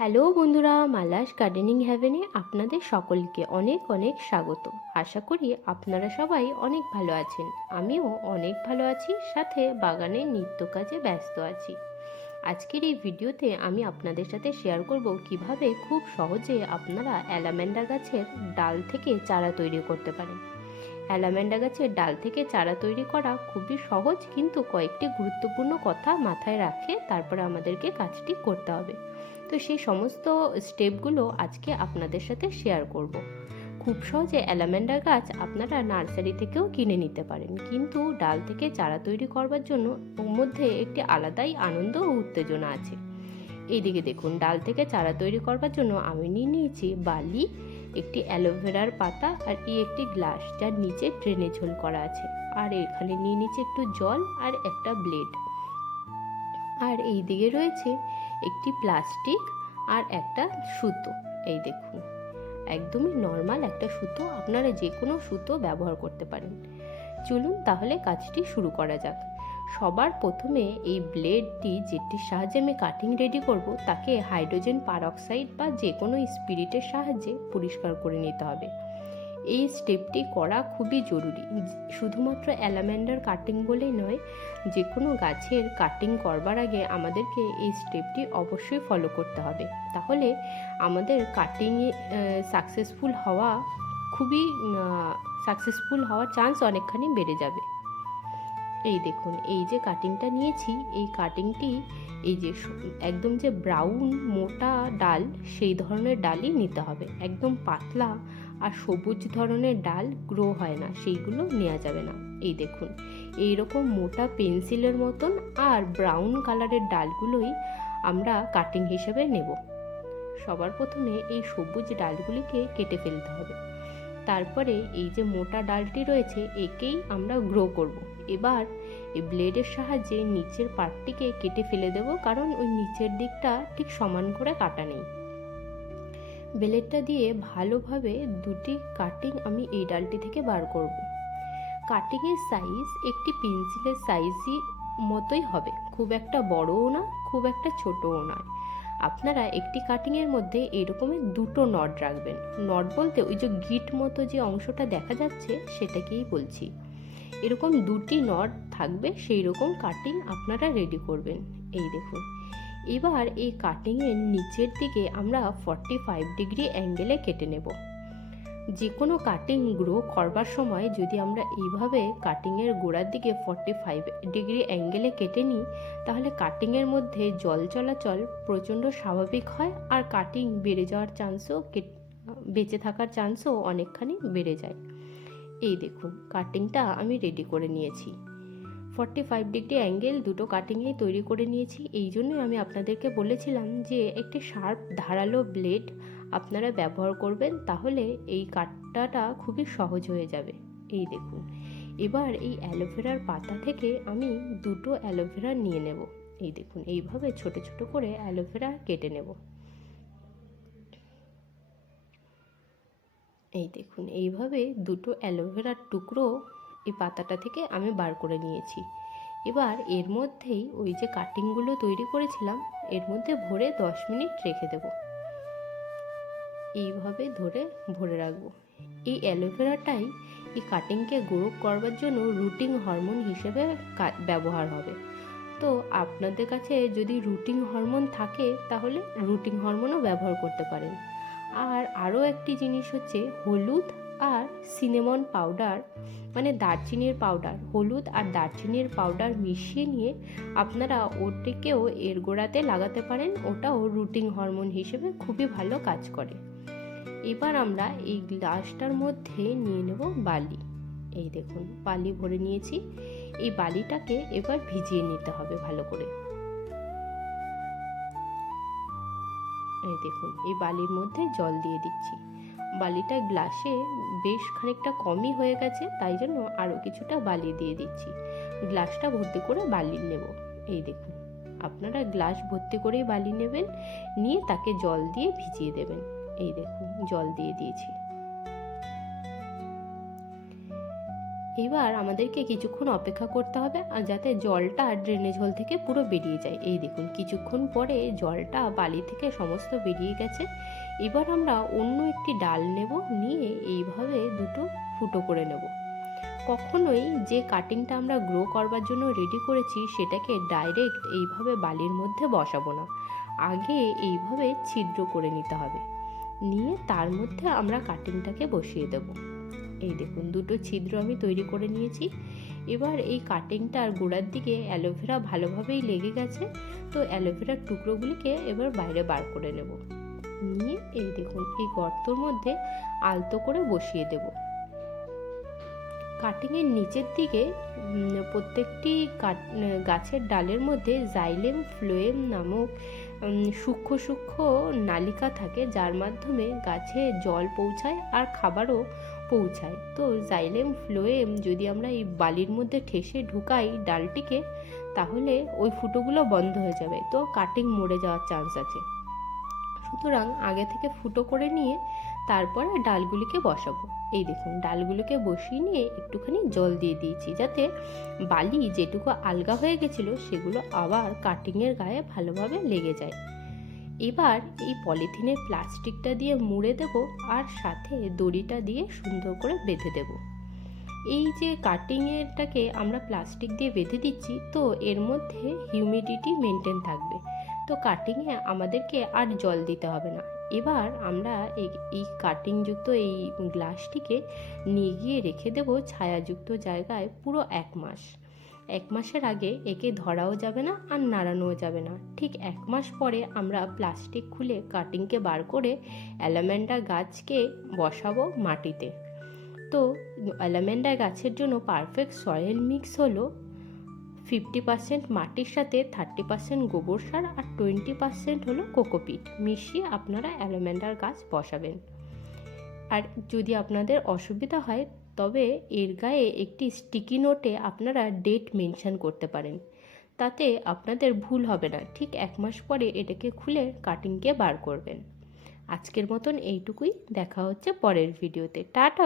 Hello বন্ধুরা, Mala's gardening হ্যাভেনে আপনাদের সকলকে অনেক অনেক স্বাগত। আশা করি আপনারা সবাই অনেক ভালো আছেন। আমিও অনেক ভালো আছি, সাথে বাগানের নিত্য কাজে ব্যস্ত আছি। আজকের এই ভিডিওতে আমি আপনাদের সাথে শেয়ার করব কিভাবে খুব সহজে আপনারা অ্যালামেন্ডা গাছের ডাল থেকে চারা তৈরি করতে পারেন। অ্যালামেন্ডা গাছের ডাল থেকে চারা তৈরি করা খুবই সহজ, কিন্তু কয়েকটি গুরুত্বপূর্ণ কথা মাথায় রাখে তারপরে আমাদেরকে কাজটি করতে হবে। তো সেই সমস্ত স্টেপগুলো আজকে আপনাদের সাথে শেয়ার করব। খুব সহজে অ্যালামেন্ডা গাছ আপনারা নার্সারি থেকেও কিনে নিতে পারেন, কিন্তু ডাল থেকে চারা তৈরি করবার জন্য ওর মধ্যে একটি আলাদাই আনন্দ ও উত্তেজনা আছে। এইদিকে দেখুন, ডাল থেকে চারা তৈরি করবার জন্য আমি নিয়েছি বালি, একটি অ্যালোভেরার পাতা আর একটি গ্লাস যার নিচে ড্রেনেজ হোল করা আছে। আর এখানে নিয়েছি একটু জল আর একটা ব্লেড। আর এই দিকে রয়েছে একটি প্লাস্টিক আর একটা সুতো। এই দেখুন, একদমই নর্মাল একটা সুতো, আপনারা যে কোনো সুতো ব্যবহার করতে পারেন। চলুন তাহলে কাজটি শুরু করা যাক। সবার প্রথমে এই ব্লেডটি যেটির সাহায্যে আমি কাটিং রেডি করব তাকে হাইড্রোজেন পারঅক্সাইড বা যে কোনো স্পিরিটের সাহায্যে পরিষ্কার করে নিতে হবে। এই স্টেপটি করা খুবই জরুরি। শুধুমাত্র অ্যালামেন্ডার কাটিং বলেই নয়, যে কোনো গাছের কাটিং করবার আগে আমাদেরকে এই স্টেপটি অবশ্যই ফলো করতে হবে। তাহলে আমাদের কাটিংয়ে সাকসেসফুল হওয়ার চান্স অনেকখানি বেড়ে যাবে। এই দেখুন, এই যে কাটিংটা নিয়েছি, এই কাটিংটি এই যে একদম যে ব্রাউন মোটা ডাল সেই ধরনের ডালই নিতে হবে। একদম পাতলা আর সবুজ ধরনের ডাল গ্রো হয় না, সেইগুলো নেওয়া যাবে না। এই দেখুন, এই রকম মোটা পেন্সিলের মতন আর ব্রাউন কালারের ডালগুলোই আমরা কাটিং হিসেবে নেব। সবার প্রথমে এই সবুজ ডালগুলিকে কেটে ফেলতে হবে। তারপরে এই যে মোটা ডালটি রয়েছে একেই আমরা গ্রো করব। এবার এই ব্লেডের সাহায্যে নিচের পার্টটিকে কেটে ফেলে দেব, কারণ ওই নিচের দিকটা ঠিক সমান করে কাটা নেই। ব্লেডটা দিয়ে ভালোভাবে দুটি কাটিং আমি এই ডালটি থেকে বার করব। কাটিংয়ের সাইজ একটি পেন্সিলের সাইজই মতোই হবে, খুব একটা বড়ও না, খুব একটা ছোটও নয়। আপনারা একটি কাটিংয়ের মধ্যে এরকমের দুটো নট রাখবেন। নট বলতে ওই যে গিট মতো যে অংশটা দেখা যাচ্ছে সেটাকেই বলছি। এরকম দুটি নট থাকবে, সেই রকম কাটিং আপনারা রেডি করবেন। এই দেখুন, এবার এই কাটিংয়ের নিচের দিকে আমরা 45 ডিগ্রি অ্যাঙ্গেলে কেটে নেব। যে কোনো কাটিং গ্রো করবার সময় যদি আমরা এইভাবে কাটিংয়ের গোড়ার দিকে 45 ডিগ্রি অ্যাঙ্গেলে কেটে নিই, তাহলে কাটিংয়ের মধ্যে জল চলাচল প্রচণ্ড স্বাভাবিক হয়, আর কাটিং বেড়ে যাওয়ার চান্সও বেঁচে থাকার চান্সও অনেকখানি বেড়ে যায়। এই দেখুন, কাটিংটা আমি রেডি করে নিয়েছি। 45 ডিগ্রি অ্যাঙ্গেল দুটো কাটিংয়েই তৈরি করে নিয়েছি। এই জন্যই আমি আপনাদেরকে বলেছিলাম যে একটি শার্প ধারালো ব্লেড আপনারা ব্যবহার করবেন, তাহলে এই কাটাটা খুবই সহজ হয়ে যাবে। এই দেখুন, এবার এই অ্যালোভেরার পাতা থেকে আমি দুটো অ্যালোভেরা নিয়ে নেব। এই দেখুন, এইভাবে ছোট ছোট করে অ্যালোভেরা কেটে নেব। এই দেখুন, এইভাবে দুটো অ্যালোভেরার টুকরো এই পাতাটা থেকে আমি বার করে নিয়েছি। এবার এর মধ্যেই ওই যে কাটিংগুলো তৈরি করেছিলাম এর মধ্যে ভরে 10 মিনিট রেখে দেব। এইভাবে ধরে ভরে রাখবো। এই অ্যালোভেরাটাই এই কাটিংকে গ্রো করবার জন্য রুটিং হরমোন হিসেবে ব্যবহার হবে। তো আপনাদের কাছে যদি রুটিং হরমোন থাকে তাহলে রুটিং হরমোনও ব্যবহার করতে পারেন। আর আরও একটি জিনিস হচ্ছে হলুদ আর সিনেমন পাউডার, মানে দারচিনির পাউডার। হলুদ আর দারচিনির পাউডার মিশিয়ে নিয়ে আপনারা ওটিকেও এর গোড়াতে লাগাতে পারেন, ওটাও রুটিং হরমোন হিসেবে খুবই ভালো কাজ করে। এবার আমরা এই গ্লাসটার মধ্যে নিয়ে নেব বালি। এই দেখুন, বালি ভরে নিয়েছি। এই বালিটাকে এবার ভিজিয়ে নিতে হবে ভালো করে। এই দেখুন, এই বালির মধ্যে জল দিয়ে দিচ্ছি। বালিটা গ্লাসে বেশ খানিকটা কমই হয়ে গেছে, তাই জন্য আরও কিছুটা বালি দিয়ে দিচ্ছি। গ্লাসটা ভর্তি করে বালি নেব। এই দেখুন, আপনারা গ্লাস ভর্তি করেই বালি নেবেন, নিয়ে তাকে জল দিয়ে ভিজিয়ে দেবেন। এই দেখুন, জল দিয়ে দিয়েছি। এবার আমাদেরকে কিছুক্ষণ অপেক্ষা করতে হবে আর যাতে জলটা ড্রেনেজ হোল থেকে পুরো বেরিয়ে যায়। এই দেখুন কিছুক্ষণ পরে জলটা বালি থেকে সমস্ত বেরিয়ে গেছে। এবার আমরা অন্য একটি ডাল নেব, নিয়ে এইভাবে দুটো ফুটো করে নেব। কখনোই যে কাটিংটা আমরা গ্রো করবার জন্য রেডি করেছি সেটাকে ডাইরেক্ট এইভাবে বালির মধ্যে বসাবো না, আগে এইভাবে ছিদ্র করে নিতে হবে, নিয়ে তার মধ্যে আমরা কাটিংটাকে বসিয়ে দেব। এই দেখুন দুটো ছিদ্র আমি তৈরি করে নিয়েছি। এবার এই কাটিংটার গোড়ার দিকে অ্যালোভেরা ভালোভাবেই লেগে গেছে, তো অ্যালোভেরার টুকরোগুলিকে এবার বাইরে বার করে নেব। নিয়ে এই দেখুন এই গর্তর মধ্যে আলতো করে বসিয়ে দেব। কাটিংয়ের নিচের দিকে প্রত্যেকটি গাছের ডালের মধ্যে জাইলেম ফ্লোয়েম নামক সূক্ষ্ম সূক্ষ্ম নালিকা থাকে, যার মাধ্যমে গাছে জল পৌঁছায় আর খাবারও পৌঁছায়। তো জাইলেম ফ্লোয়েম যদি আমরা এই বালির মধ্যে ঠেসে ঢুকাই ডালটিকে, তাহলে ওই ফুটোগুলো বন্ধ হয়ে যাবে, তো কাটিং মরে যাওয়ার চান্স আছে। সুতরাং আগে থেকে ফুটো করে নিয়ে তারপরে ডালগুলিকে বসাবো। এই দেখুন ডালগুলোকে বসিয়ে নিয়ে একটুখানি জল দিয়ে দিয়েছি, যাতে বালি যেটুকু আলগা হয়ে গেছিলো সেগুলো আবার কাটিংয়ের গায়ে ভালোভাবে লেগে যায়। এবার এই পলিথিনের প্লাস্টিকটা দিয়ে মুড়ে দেব আর সাথে দড়িটা দিয়ে সুন্দর করে বেঁধে দেব। এই যে কাটিংয়েরটাকে আমরা প্লাস্টিক দিয়ে বেঁধে দিচ্ছি, তো এর মধ্যে হিউমিডিটি মেনটেন থাকবে, তো কাটিংয়ে আমাদেরকে আর জল দিতে হবে না। এবার আমরা এই কাটিংযুক্ত এই গ্লাসটিকে নিয়ে গিয়ে রেখে দেব ছায়াযুক্ত জায়গায় পুরো 1 মাস। 1 মাসের আগে একে ধরাও যাবে না আর নাড়ানোও যাবে না। ঠিক 1 মাস পরে আমরা প্লাস্টিক খুলে কাটিংকে বার করে অ্যালামেন্ডা গাছকে বসাবো মাটিতে। তো অ্যালামেন্ডা গাছের জন্য পারফেক্ট সয়েল মিক্স হলো 50% মাটির সাথে 30% গোবর সার আর 20% হলো কোকোপিট মিশিয়ে আপনারা অ্যালামেন্ডার গাছ বসাবেন। আর যদি আপনাদের অসুবিধা হয় তবে এর গায়ে একটি স্টিকি নোটে আপনারা ডেট মেনশন করতে পারেন, তাতে আপনাদের ভুল হবে না। ঠিক 1 মাস পরে এটাকে খুলে কাটিংকে বার করবেন। আজকের মতন এইটুকুই, দেখা হচ্ছে পরের ভিডিওতে। টাটা।